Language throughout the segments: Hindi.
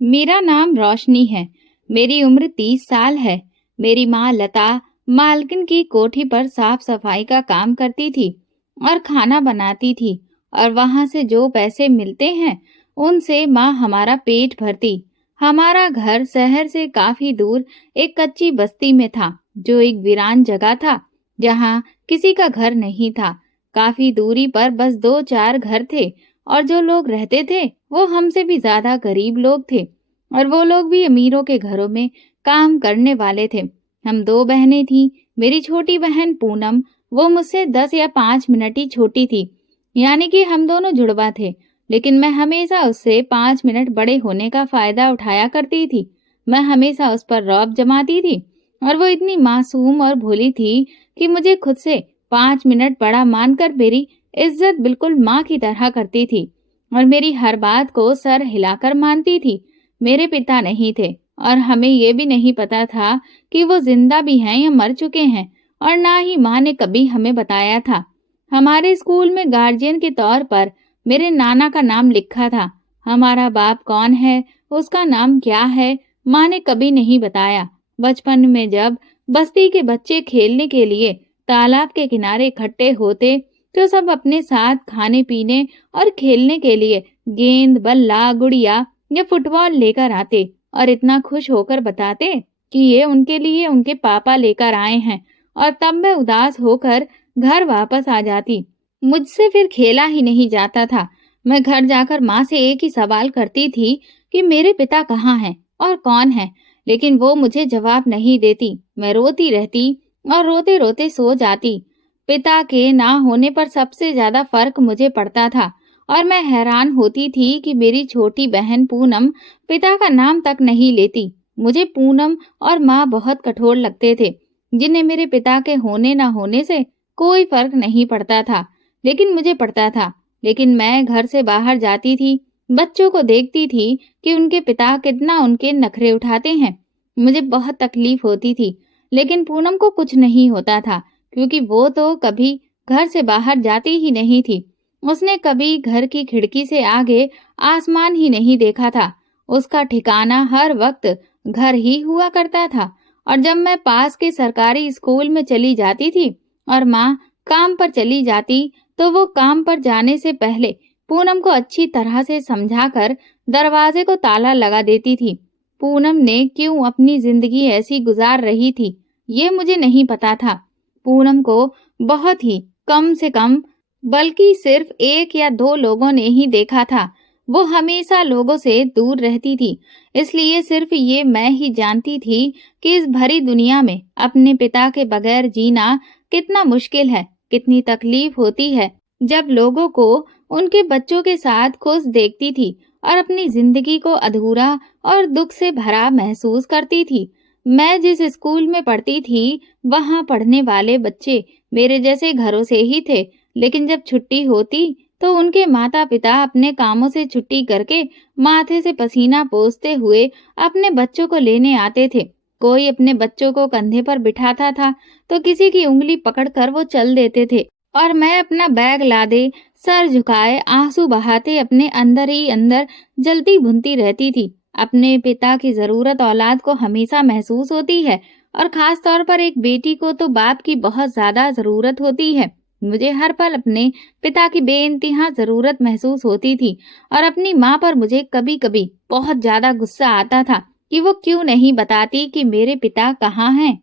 मेरा नाम रोशनी है। मेरी उम्र 30 साल है। मेरी माँ लता मालकिन की कोठी पर साफ सफाई का काम करती थी और खाना बनाती थी। और वहां से जो पैसे मिलते हैं उनसे माँ हमारा पेट भरती। हमारा घर शहर से काफी दूर एक कच्ची बस्ती में था, जो एक वीरान जगह था जहाँ किसी का घर नहीं था। काफी दूरी पर बस दो चार घर थे और जो लोग रहते थे वो हमसे भी ज्यादा गरीब लोग थे और वो लोग भी अमीरों के घरों में काम करने वाले थे। हम दो बहनें थीं। मेरी छोटी बहन पूनम, वो मुझसे 10 या 5 मिनट ही छोटी थी, यानी कि हम दोनों जुड़वा थे। लेकिन मैं हमेशा उससे 5 मिनट बड़े होने का फायदा उठाया करती थी। मैं हमेशा उस पर रौब जमाती थी और वो इतनी मासूम और भोली थी कि मुझे खुद से 5 मिनट बड़ा मानकर मेरी इज्जत बिल्कुल माँ की तरह करती थी और मेरी हर बात को सर हिलाकर मानती थी। मेरे पिता नहीं थे और हमें ये भी नहीं पता था कि वो जिंदा भी हैं या मर चुके हैं, और ना ही माँ ने कभी हमें बताया था। हमारे स्कूल में गार्जियन के तौर पर मेरे नाना का नाम लिखा था। हमारा बाप कौन है, उसका नाम क्या है, माँ ने कभी नहीं बताया। बचपन में जब बस्ती के बच्चे खेलने के लिए तालाब के किनारे इकट्ठे होते तो सब अपने साथ खाने पीने और खेलने के लिए गेंद, बल्ला, गुड़िया या फुटबॉल लेकर आते और इतना खुश होकर बताते कि ये उनके लिए उनके पापा लेकर आए हैं, और तब मैं उदास होकर घर वापस आ जाती। मुझसे फिर खेला ही नहीं जाता था। मैं घर जाकर माँ से एक ही सवाल करती थी कि मेरे पिता कहाँ हैं और कौन है, लेकिन वो मुझे जवाब नहीं देती। मैं रोती रहती और रोते रोते सो जाती। पिता के ना होने पर सबसे ज्यादा फर्क मुझे पड़ता था और मैं हैरान होती थी कि मेरी छोटी बहन पूनम पिता का नाम तक नहीं लेती। मुझे पूनम और माँ बहुत कठोर लगते थे, जिन्हें मेरे पिता के होने ना होने से कोई फर्क नहीं पड़ता था, लेकिन मुझे पड़ता था। लेकिन मैं घर से बाहर जाती थी, बच्चों को देखती थी कि उनके पिता कितना उनके नखरे उठाते हैं। मुझे बहुत तकलीफ होती थी, लेकिन पूनम को कुछ नहीं होता था क्योंकि वो तो कभी घर से बाहर जाती ही नहीं थी। उसने कभी घर की खिड़की से आगे आसमान ही नहीं देखा था। उसका ठिकाना हर वक्त घर ही हुआ करता था। और जब मैं पास के सरकारी स्कूल में चली जाती थी और माँ काम पर चली जाती, तो वो काम पर जाने से पहले पूनम को अच्छी तरह से समझाकर दरवाजे को ताला लगा देती थी। पूनम ने क्यों अपनी जिंदगी ऐसी गुजार रही थी, ये मुझे नहीं पता था। पूनम को बहुत ही कम से कम, बल्कि सिर्फ एक या दो लोगों ने ही देखा था। वो हमेशा लोगों से दूर रहती थी, इसलिए सिर्फ ये मैं ही जानती थी कि इस भरी दुनिया में अपने पिता के बगैर जीना कितना मुश्किल है, कितनी तकलीफ होती है। जब लोगों को उनके बच्चों के साथ खुश देखती थी और अपनी जिंदगी को अधूरा और दुख से भरा महसूस करती थी। मैं जिस स्कूल में पढ़ती थी, वहाँ पढ़ने वाले बच्चे मेरे जैसे घरों से ही थे, लेकिन जब छुट्टी होती तो उनके माता पिता अपने कामों से छुट्टी करके माथे से पसीना पोंछते हुए अपने बच्चों को लेने आते थे। कोई अपने बच्चों को कंधे पर बिठाता था तो किसी की उंगली पकड़कर वो चल देते थे, और मैं अपना बैग लादे, सर झुकाए, आंसू बहाते अपने अंदर ही अंदर जलती भुनती रहती थी। अपने पिता की जरूरत औलाद को हमेशा महसूस होती है, और खास तौर पर एक बेटी को तो बाप की बहुत ज्यादा जरूरत होती है। मुझे हर पल अपने पिता की बेइंतहा जरूरत महसूस होती थी और अपनी माँ पर मुझे कभी कभी बहुत ज्यादा गुस्सा आता था कि वो क्यों नहीं बताती कि मेरे पिता कहाँ हैं।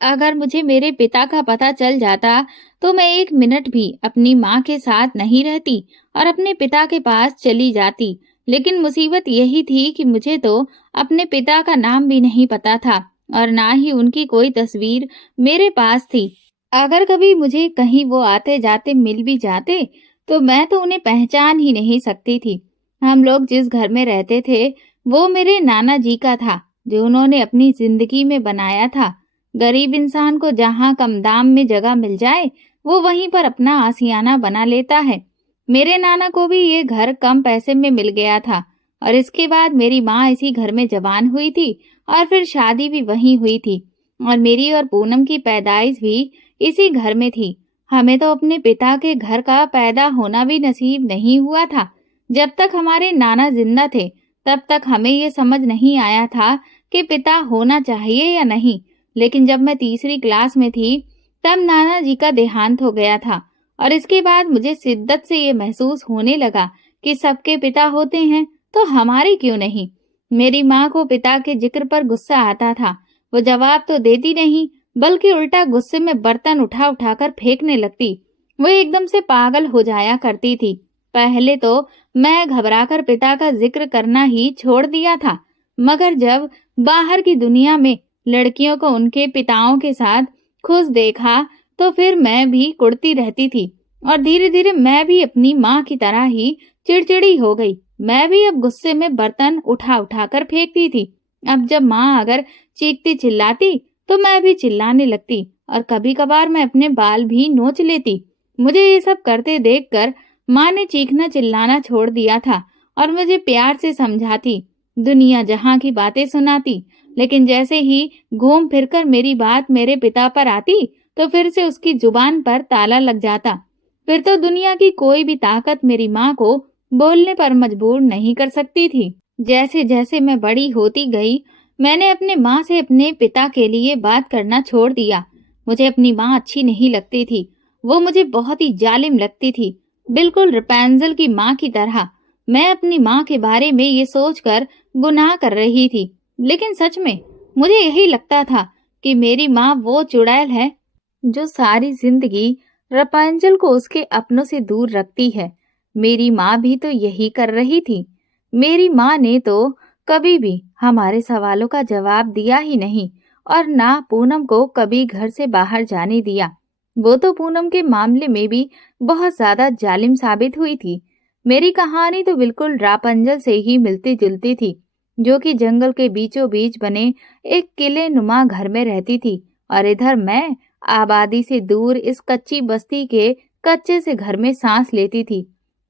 अगर मुझे मेरे पिता का पता चल जाता तो मैं एक मिनट भी अपनी माँ के साथ नहीं रहती और अपने पिता के पास चली जाती। लेकिन मुसीबत यही थी कि मुझे तो अपने पिता का नाम भी नहीं पता था और ना ही उनकी कोई तस्वीर मेरे पास थी। अगर कभी मुझे कहीं वो आते जाते मिल भी जाते तो मैं तो उन्हें पहचान ही नहीं सकती थी। हम लोग जिस घर में रहते थे वो मेरे नाना जी का था, जो उन्होंने अपनी जिंदगी में बनाया था। गरीब इंसान को जहाँ कम दाम में जगह मिल जाए वो वहीं पर अपना आशियाना बना लेता है। मेरे नाना को भी ये घर कम पैसे में मिल गया था और इसके बाद मेरी माँ इसी घर में जवान हुई थी और फिर शादी भी वहीं हुई थी, और मेरी और पूनम की पैदाइश भी इसी घर में थी। हमें तो अपने पिता के घर का पैदा होना भी नसीब नहीं हुआ था। जब तक हमारे नाना जिंदा थे तब तक हमें ये समझ नहीं आया था कि पिता होना चाहिए या नहीं। लेकिन जब मैं तीसरी क्लास में थी, तब नाना जी का देहांत हो गया था और इसके बाद मुझे शिद्दत से ये महसूस होने लगा कि सबके पिता होते हैं, तो हमारे क्यों नहीं। मेरी माँ को पिता के जिक्र पर गुस्सा आता था। वो जवाब तो देती नहीं, बल्कि उल्टा गुस्से में बर्तन उठा उठा कर फेंकने लगती। वो एकदम से पागल हो जाया करती थी। पहले तो मैं घबराकर पिता का जिक्र करना ही छोड़ दिया था, मगर जब बाहर की दुनिया में लड़कियों को उनके पिताओं के साथ खुश देखा, तो फिर मैं भी कुढ़ती रहती थी और धीरे धीरे मैं भी अपनी माँ की तरह ही चिड़चिड़ी हो गई। मैं भी अब गुस्से में बर्तन उठा उठा कर फेंकती थी। अब जब माँ अगर चीखती चिल्लाती तो मैं भी चिल्लाने लगती और कभी कभार मैं अपने बाल भी नोच लेती। मुझे ये सब करते देखकर माँ ने चीखना चिल्लाना छोड़ दिया था और मुझे प्यार से समझाती, दुनिया जहाँ की बातें सुनाती। लेकिन जैसे ही घूम फिरकर मेरी बात मेरे पिता पर आती, तो फिर से उसकी जुबान पर ताला लग जाता। फिर तो दुनिया की कोई भी ताकत मेरी माँ को बोलने पर मजबूर नहीं कर सकती थी। जैसे जैसे मैं बड़ी होती गई, मैंने अपने माँ से अपने पिता के लिए बात करना छोड़ दिया। मुझे अपनी माँ अच्छी नहीं लगती थी। वो मुझे बहुत ही जालिम लगती थी, बिल्कुल रैपुंज़ल की माँ की तरह। मैं अपनी माँ के बारे में ये सोचकर गुनाह कर रही थी, लेकिन सच में मुझे यही लगता था कि मेरी माँ वो चुड़ैल है जो सारी जिंदगी रैपुंज़ल को उसके अपनों से दूर रखती है। मेरी माँ भी तो यही कर रही थी। मेरी माँ ने तो कभी भी हमारे सवालों का जवाब दिया ही नहीं और ना पूनम को कभी घर से बाहर जाने दिया। वो तो पूनम के मामले में भी बहुत ज्यादा जालिम साबित हुई थी। मेरी कहानी तो बिल्कुल रापंजल से ही मिलती जुलती थी, जो कि जंगल के बीचों बीच बने एक किले नुमा घर में रहती थी और इधर मैं आबादी से दूर इस कच्ची बस्ती के कच्चे से घर में सांस लेती थी।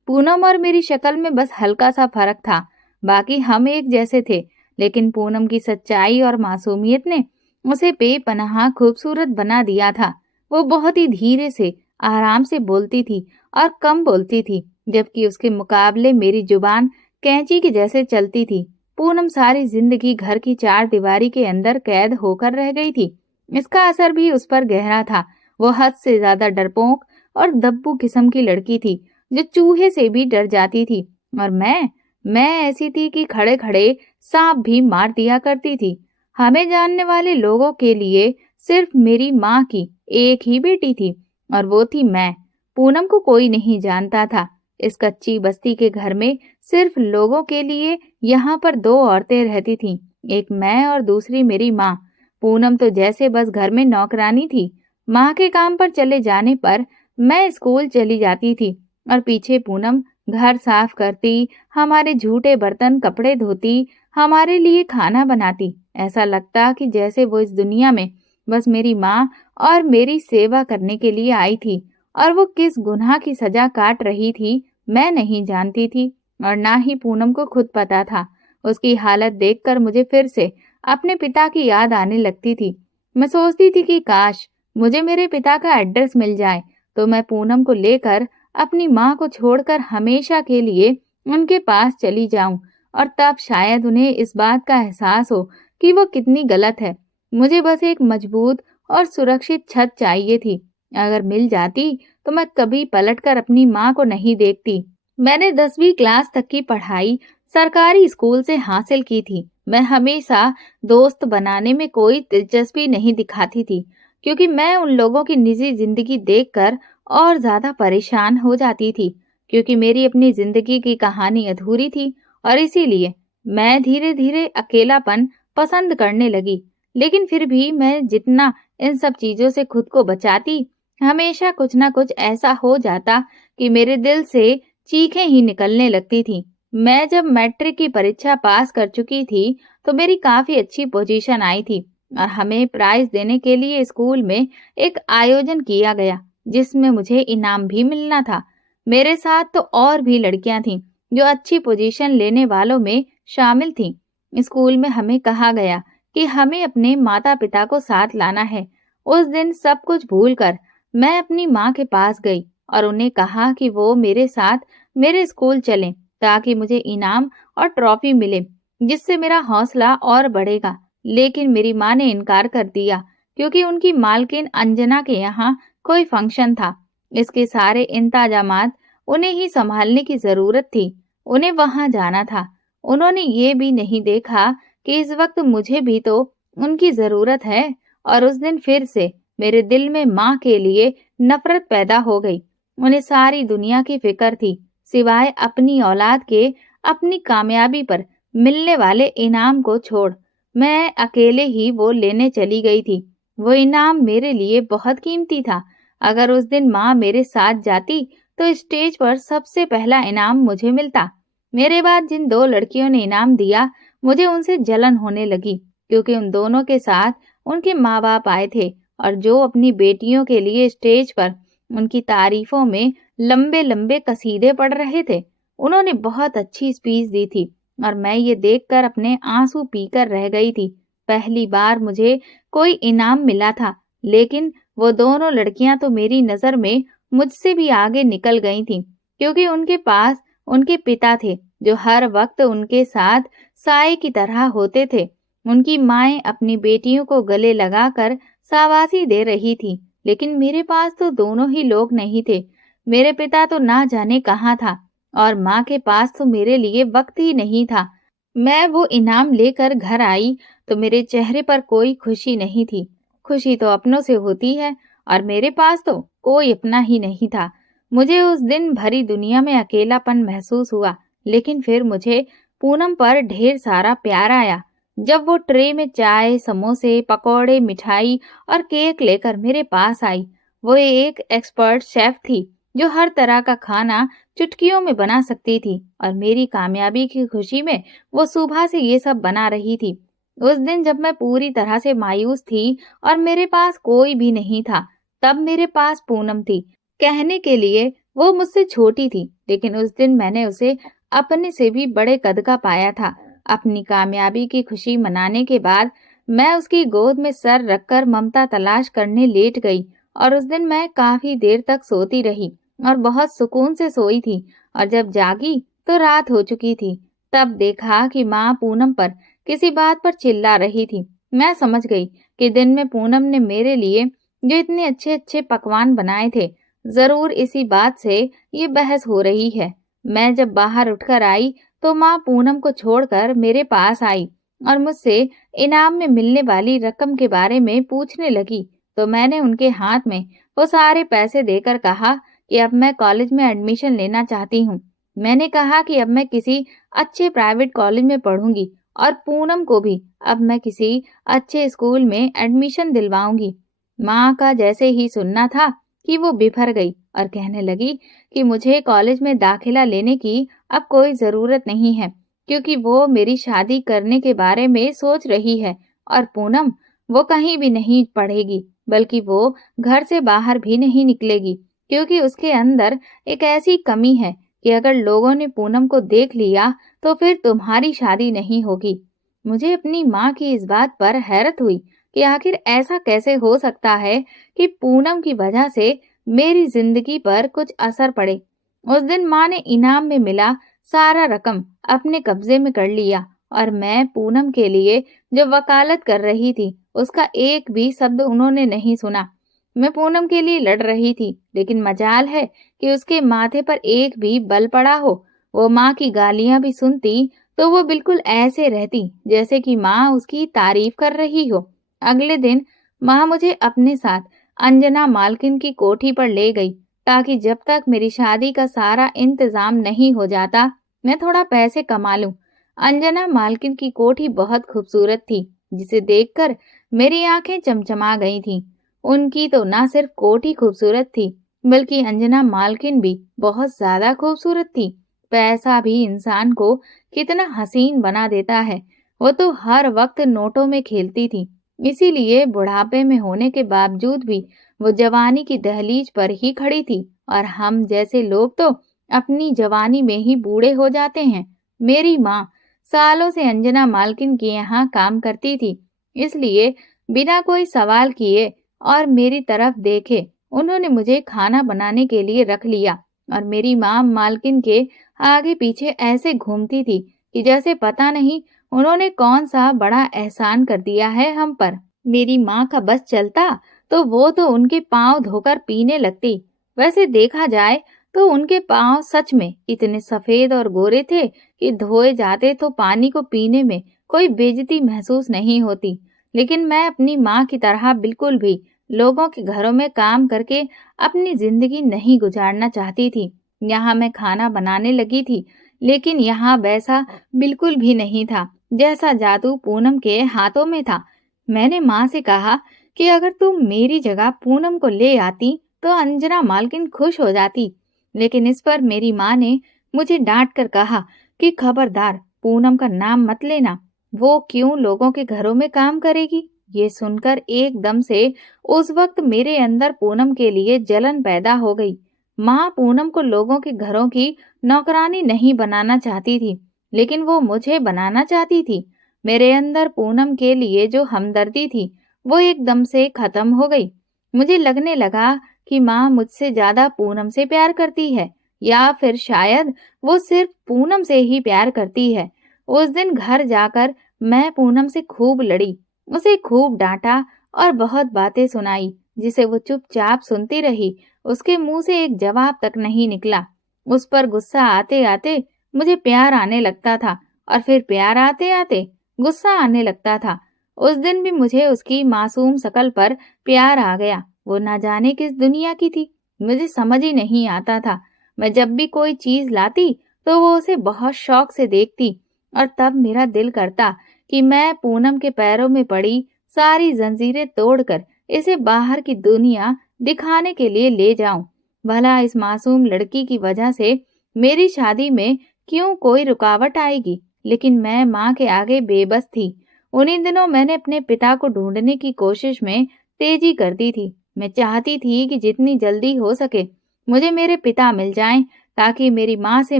पूनम और मेरी शक्ल में बस हल्का सा फर्क था, बाकी हम एक जैसे थे। लेकिन पूनम की सच्चाई और मासूमियत ने उसे बेपनाह खूबसूरत बना दिया था। वो बहुत ही धीरे से आराम से बोलती थी और कम बोलती थी, जबकि उसके मुकाबले मेरी जुबान कैंची के जैसे चलती थी। पूनम सारी जिंदगी घर की चार दीवारी के अंदर कैद होकर रह गई थी। इसका असर भी उस पर गहरा था। वो हद से ज्यादा डरपोक और दब्बू किस्म की लड़की थी, जो चूहे से भी डर जाती थी। और मैं ऐसी थी कि खड़े खड़े सांप भी मार दिया करती थी। हमें जानने वाले लोगों के लिए सिर्फ मेरी माँ की एक ही बेटी थी और वो थी मैं। पूनम को कोई नहीं जानता था। इस कच्ची बस्ती के घर में सिर्फ लोगों के लिए यहाँ पर दो औरतें रहती थीं, एक मैं और दूसरी मेरी माँ। पूनम तो जैसे बस घर में नौकरानी थी। माँ के काम पर चले जाने पर मैं स्कूल चली जाती थी और पीछे पूनम घर साफ करती, हमारे झूठे बर्तन कपड़े धोती, हमारे लिए खाना बनाती। ऐसा लगता कि जैसे वो इस दुनिया में बस मेरी माँ और मेरी सेवा करने के लिए आई थी, और वो किस गुनाह की सजा काट रही थी मैं नहीं जानती थी और ना ही पूनम को खुद पता था। उसकी हालत देखकर मुझे फिर से अपने पिता की याद आने लगती थी। मैं सोचती थी कि काश मुझे मेरे पिता का एड्रेस मिल जाए, तो मैं पूनम को लेकर अपनी माँ को छोड़कर हमेशा के लिए उनके पास चली जाऊं और तब शायद उन्हें इस बात का एहसास हो कि वो कितनी गलत है। मुझे बस एक मजबूत और सुरक्षित छत चाहिए थी। अगर मिल जाती तो मैं कभी पलटकर अपनी माँ को नहीं देखती। मैंने 10वीं क्लास तक की पढ़ाई सरकारी स्कूल से हासिल की थी। मैं हमेशा दोस्त बनाने में कोई दिलचस्पी नहीं दिखाती थी, क्योंकि मैं उन लोगों की निजी जिंदगी देखकर और ज्यादा परेशान हो जाती थी, क्योंकि मेरी अपनी जिंदगी की कहानी अधूरी थी और इसीलिए मैं धीरे धीरे अकेलापन पसंद करने लगी। लेकिन फिर भी मैं जितना इन सब चीजों से खुद को बचाती, हमेशा कुछ ना कुछ ऐसा हो जाता कि मेरे दिल से चीखें ही निकलने लगती थी। मैं जब मैट्रिक की परीक्षा पास कर चुकी थी, तो मेरी काफी अच्छी पोजीशन आई थी और हमें प्राइज देने के लिए स्कूल में एक आयोजन किया गया, जिसमें मुझे इनाम भी मिलना था। मेरे साथ तो और भी लड़कियां थीं जो अच्छी पोजीशन लेने वालों में शामिल थीं। स्कूल में हमें कहा गया कि हमें अपने माता पिता को साथ लाना है। उस दिन सब कुछ भूलकर मैं अपनी माँ के पास गई और उन्हें कहा कि वो मेरे साथ मेरे स्कूल चलें ताकि मुझे इनाम और ट्रॉफी मिले, जिससे मेरा हौसला और बढ़ेगा। लेकिन मेरी माँ ने इनकार कर दिया क्योंकि उनकी मालकिन अंजना के यहाँ कोई फंक्शन था। इसके सारे इंतजामात उन्हें ही संभालने की जरूरत थी। उन्हें वहां जाना था। उन्होंने ये भी नहीं देखा कि इस वक्त मुझे भी तो उनकी जरूरत है। और उस दिन फिर से मेरे दिल में माँ के लिए नफरत पैदा हो गई। उन्हें सारी दुनिया की फिक्र थी, सिवाय अपनी औलाद के। अपनी कामयाबी पर मिलने वाले इनाम को छोड़ मैं अकेले ही वो लेने चली गई थी। वो इनाम मेरे लिए बहुत कीमती था। अगर उस दिन माँ मेरे साथ जाती तो स्टेज पर सबसे पहला इनाम मुझे मिलता। मेरे बाद जिन दो लड़कियों ने इनाम दिया, मुझे उनसे जलन होने लगी, क्योंकि उन दोनों के साथ उनके माँ बाप आए थे और जो अपनी बेटियों के लिए स्टेज पर उनकी तारीफों में लंबे लंबे कसीदे पढ़ रहे थे। उन्होंने बहुत अच्छी स्पीच दी थी और मैं ये देखकर अपने आंसू पीकर रह गई थी। पहली बार मुझे कोई इनाम मिला था, लेकिन वो दोनों लड़कियां तो मेरी नजर में मुझसे भी आगे निकल गई थीं, क्योंकि उनके पास उनके पिता थे जो हर वक्त उनके साथ साए की तरह होते थे। उनकी माएं अपनी बेटियों को गले लगाकर शाबाशी दे रही थी, लेकिन मेरे पास तो दोनों ही लोग नहीं थे। मेरे पिता तो ना जाने कहाँ था और माँ के पास तो मेरे लिए वक्त ही नहीं था। मैं वो इनाम लेकर घर आई तो मेरे चेहरे पर कोई खुशी नहीं थी। खुशी तो अपनों से होती है और मेरे पास तो कोई अपना ही नहीं था। मुझे उस दिन भरी दुनिया में अकेलापन महसूस हुआ। लेकिन फिर मुझे पूनम पर ढेर सारा प्यार आया। जब वो ट्रे में चाय, समोसे, पकौड़े, मिठाई और केक लेकर मेरे पास आई। वो एक एक्सपर्ट शेफ थी जो हर तरह का खाना चुटकियों में बना सकती थी और मेरी कामयाबी की खुशी में वो सुबह से ये सब बना रही थी। उस दिन जब मैं पूरी तरह से मायूस थी और मेरे पास कोई भी नहीं था, तब मेरे पास पूनम थी। कहने के लिए वो मुझसे छोटी थी, लेकिन उस दिन मैंने उसे अपने से भी बड़े कद का पाया था। अपनी कामयाबी की खुशी मनाने के बाद मैं उसकी गोद में सर रखकर ममता तलाश करने लेट गई और उस दिन मैं काफी देर तक सोती रही और बहुत सुकून से सोई थी। और जब जागी तो रात हो चुकी थी। तब देखा कि माँ पूनम पर किसी बात पर चिल्ला रही थी। मैं समझ गई कि दिन में पूनम ने मेरे लिए जो इतने अच्छे अच्छे पकवान बनाए थे, जरूर इसी बात से ये बहस हो रही है। मैं जब बाहर उठकर आई तो माँ पूनम को छोड़कर मेरे पास आई और मुझसे इनाम में मिलने वाली रकम के बारे में पूछने लगी। तो मैंने उनके हाथ में वो सारे पैसे देकर कहा कि अब मैं कॉलेज में एडमिशन लेना चाहती हूँ। मैंने कहा कि अब मैं किसी अच्छे प्राइवेट कॉलेज में पढ़ूंगी और पूनम को भी अब मैं किसी अच्छे स्कूल में एडमिशन दिलवाऊंगी। माँ का जैसे ही सुनना था कि वो बिफर गई और कहने लगी कि मुझे कॉलेज में दाखिला लेने की अब कोई जरूरत नहीं है, क्योंकि वो मेरी शादी करने के बारे में सोच रही है। और पूनम, वो कहीं भी नहीं पढ़ेगी, बल्कि वो घर से बाहर भी नहीं निकलेगी, क्योंकि उसके अंदर एक ऐसी कमी है कि अगर लोगों ने पूनम को देख लिया तो फिर तुम्हारी शादी नहीं होगी। मुझे अपनी माँ की इस बात पर हैरत हुई कि आखिर ऐसा कैसे हो सकता है कि पूनम की वजह से मेरी जिंदगी पर कुछ असर पड़े। उस दिन माँ ने इनाम में मिला सारा रकम अपने कब्जे में कर लिया और मैं पूनम के लिए जो वकालत कर रही थी उसका एक भी शब्द उन्होंने नहीं सुना। मैं पूनम के लिए लड़ रही थी, लेकिन मजाल है कि उसके माथे पर एक भी बल पड़ा हो। वो माँ की गालियां भी सुनती तो वो बिल्कुल ऐसे रहती जैसे कि माँ उसकी तारीफ कर रही हो। अगले दिन माँ मुझे अपने साथ अंजना मालकिन की कोठी पर ले गई, ताकि जब तक मेरी शादी का सारा इंतजाम नहीं हो जाता मैं थोड़ा पैसे कमा लूं। अंजना मालकिन की कोठी बहुत खूबसूरत थी, जिसे देखकर मेरी आंखें चमचमा गई थीं। उनकी तो ना सिर्फ कोठी खूबसूरत थी, बल्कि अंजना मालकिन भी बहुत ज्यादा खूबसूरत थी। पैसा भी इंसान को कितना हसीन बना देता है। वो तो हर वक्त नोटों में खेलती थी, इसीलिए बुढ़ापे में होने के बावजूद भी वो जवानी की दहलीज पर ही खड़ी थी। और हम जैसे लोग तो अपनी जवानी में ही बूढ़े हो जाते हैं। मेरी माँ सालों से अंजना मालकिन के यहाँ काम करती थी, इसलिए बिना कोई सवाल किए और मेरी तरफ देखे उन्होंने मुझे खाना बनाने के लिए रख लिया। और मेरी माँ मालकिन के आगे पीछे ऐसे घूमती थी कि जैसे पता नहीं उन्होंने कौन सा बड़ा एहसान कर दिया है हम पर। मेरी माँ का बस चलता तो वो तो उनके पाँव धोकर पीने लगती। वैसे देखा जाए तो उनके पाँव सच में इतने सफेद और गोरे थे कि धोए जाते तो पानी को पीने में कोई बेइज्जती महसूस नहीं होती। लेकिन मैं अपनी माँ की तरह बिल्कुल भी लोगों के घरों में काम करके अपनी जिंदगी नहीं गुजारना चाहती थी। यहाँ मैं खाना बनाने लगी थी, लेकिन यहाँ वैसा बिल्कुल भी नहीं था जैसा जादू पूनम के हाथों में था। मैंने माँ से कहा कि अगर तुम मेरी जगह पूनम को ले आती तो अंजना मालकिन खुश हो जाती। लेकिन इस पर मेरी माँ ने मुझे डांट कर कहा कि खबरदार, पूनम का नाम मत लेना, वो क्यों लोगों के घरों में काम करेगी। ये सुनकर एकदम से उस वक्त मेरे अंदर पूनम के लिए जलन पैदा हो गई। माँ पूनम को लोगों के घरों की नौकरानी नहीं बनाना चाहती थी, लेकिन वो मुझे बनाना चाहती थी। मेरे अंदर पूनम के लिए जो हमदर्दी थी वो एकदम से खत्म हो गई। मुझे लगने लगा कि माँ मुझसे ज्यादा पूनम से प्यार करती है, या फिर शायद वो सिर्फ पूनम से ही प्यार करती है। उस दिन घर जाकर मैं पूनम से खूब लड़ी, उसे खूब डांटा और बहुत बातें सुनाई, जिसे वो चुपचाप सुनती रही। उसके मुंह से एक जवाब तक नहीं निकला। उस पर गुस्सा आते आते मुझे प्यार आने लगता था, और फिर प्यार आते आते गुस्सा आने लगता था। उस दिन भी मुझे उसकी मासूम शकल पर प्यार आ गया। वो ना जाने किस दुनिया की थी, मुझे समझ ही नहीं आता था। मैं जब भी कोई चीज लाती तो वो उसे बहुत शौक से देखती, और तब मेरा दिल करता कि मैं पूनम के पैरों में पड़ी सारी जंजीरें तोड़कर इसे बाहर की दुनिया दिखाने के लिए ले जाऊं। भला इस मासूम लड़की की वजह से मेरी शादी में क्यों कोई रुकावट आएगी। लेकिन मैं माँ के आगे बेबस थी। उन्हीं दिनों मैंने अपने पिता को ढूंढने की कोशिश में तेजी कर दी थी। मैं चाहती थी कि जितनी जल्दी हो सके मुझे मेरे पिता मिल जाएं, ताकि मेरी माँ से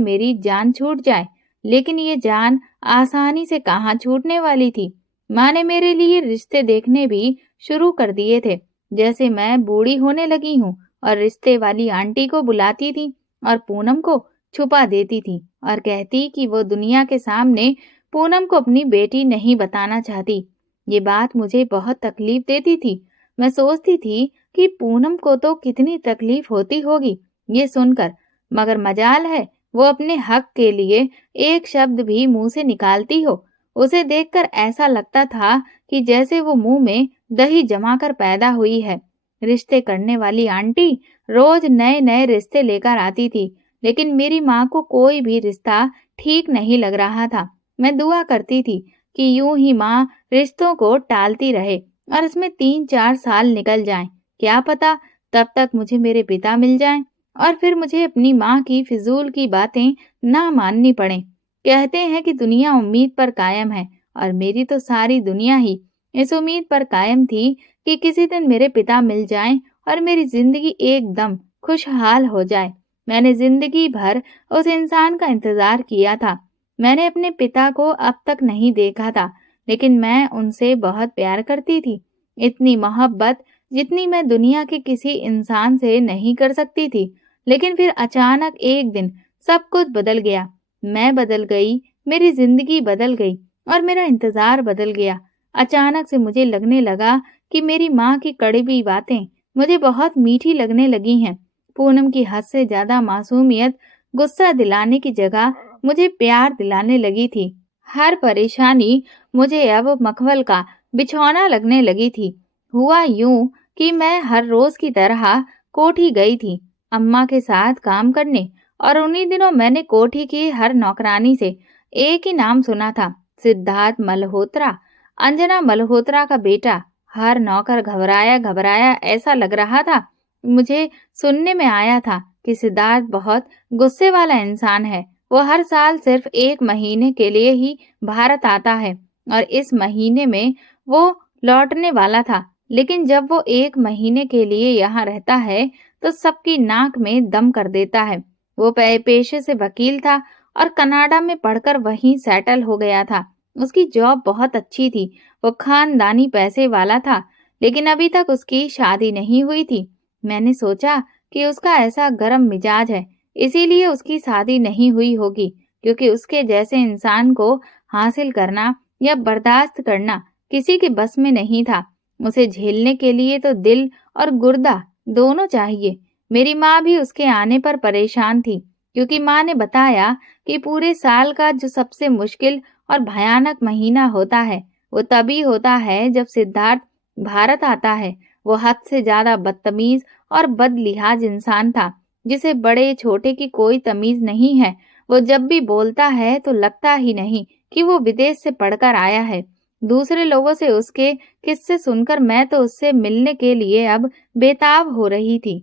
मेरी जान छूट जाए। लेकिन ये जान आसानी से कहाँ छूटने वाली थी। माँ ने मेरे लिए रिश्ते देखने भी शुरू कर दिए थे। जैसे मैं बूढ़ी होने लगी हूँ, और रिश्ते वाली आंटी को बुलाती थी और पूनम को छुपा देती थी और कहती कि वो दुनिया के सामने पूनम को अपनी बेटी नहीं बताना चाहती। ये बात मुझे बहुत तकलीफ देती थी। मैं सोचती थी कि पूनम को तो कितनी तकलीफ होती होगी ये सुनकर, मगर मजाल है वो अपने हक के लिए एक शब्द भी मुंह से निकालती हो। उसे देखकर ऐसा लगता था कि जैसे वो मुंह में दही जमाकर पैदा हुई है। रिश्ते करने वाली आंटी रोज नए नए रिश्ते लेकर आती थी, लेकिन मेरी माँ को कोई भी रिश्ता ठीक नहीं लग रहा था। मैं दुआ करती थी कि यूं ही माँ रिश्तों को टालती रहे और इसमें 3-4 साल निकल जाएं। क्या पता तब तक मुझे मेरे पिता मिल जाएं, और फिर मुझे अपनी माँ की फिजूल की बातें ना माननी पड़े। कहते हैं कि दुनिया उम्मीद पर कायम है, और मेरी तो सारी दुनिया ही इस उम्मीद पर कायम थी कि किसी दिन मेरे पिता मिल जाएं और मेरी जिंदगी एकदम खुशहाल हो जाए। मैंने जिंदगी भर उस इंसान का इंतजार किया था। मैंने अपने पिता को अब तक नहीं देखा था, लेकिन मैं उनसे बहुत प्यार करती थी। इतनी मोहब्बत जितनी मैं दुनिया के किसी इंसान से नहीं कर सकती थी। लेकिन फिर अचानक एक दिन सब कुछ बदल गया। मैं बदल गई, मेरी जिंदगी बदल गई, और मेरा इंतजार बदल गया। अचानक से मुझे लगने लगा कि मेरी माँ की कड़वी बातें मुझे बहुत मीठी लगने लगी हैं। पूनम की हद से ज्यादा मासूमियत गुस्सा दिलाने की जगह मुझे प्यार दिलाने लगी थी। हर परेशानी मुझे अब मखमल का बिछौना लगने लगी थी। हुआ यूं कि मैं हर रोज की तरह कोठी गई थी अम्मा के साथ काम करने, और उन्हीं दिनों मैंने कोठी की हर नौकरानी से एक ही नाम सुना था, सिद्धार्थ मल्होत्रा, अंजना मल्होत्रा का बेटा। हर नौकर घबराया घबराया ऐसा लग रहा था। मुझे सुनने में आया था कि सिद्धार्थ बहुत गुस्से वाला इंसान है। वो हर साल सिर्फ 1 महीने के लिए ही भारत आता है, और इस महीने में वो लौटने वाला था। लेकिन जब वो 1 महीने के लिए यहाँ रहता है तो सबकी नाक में दम कर देता है। वो पेशे से वकील था और कनाडा में पढ़कर वहीं सेटल हो गया था। उसकी जॉब बहुत अच्छी थी। वो खानदानी पैसे वाला था, लेकिन अभी तक उसकी शादी नहीं हुई थी। मैंने सोचा कि उसका ऐसा गर्म मिजाज है, इसीलिए उसकी शादी नहीं हुई होगी, क्योंकि उसके जैसे इंसान को हासिल करना या बर्दाश्त करना किसी के बस में नहीं था। उसे झेलने के लिए तो दिल और गुर्दा दोनों चाहिए। मेरी माँ भी उसके आने पर परेशान थी, क्योंकि माँ ने बताया कि पूरे साल का जो सबसे मुश्किल और भयानक महीना होता है वो तभी होता है जब सिद्धार्थ भारत आता है। वो हद से ज्यादा बदतमीज और बदलिहाज इंसान था, जिसे बड़े छोटे की कोई तमीज नहीं है। वो जब भी बोलता है तो लगता ही नहीं कि वो विदेश से पढ़कर आया है। दूसरे लोगों से उसके किस्से सुनकर मैं तो उससे मिलने के लिए अब बेताब हो रही थी।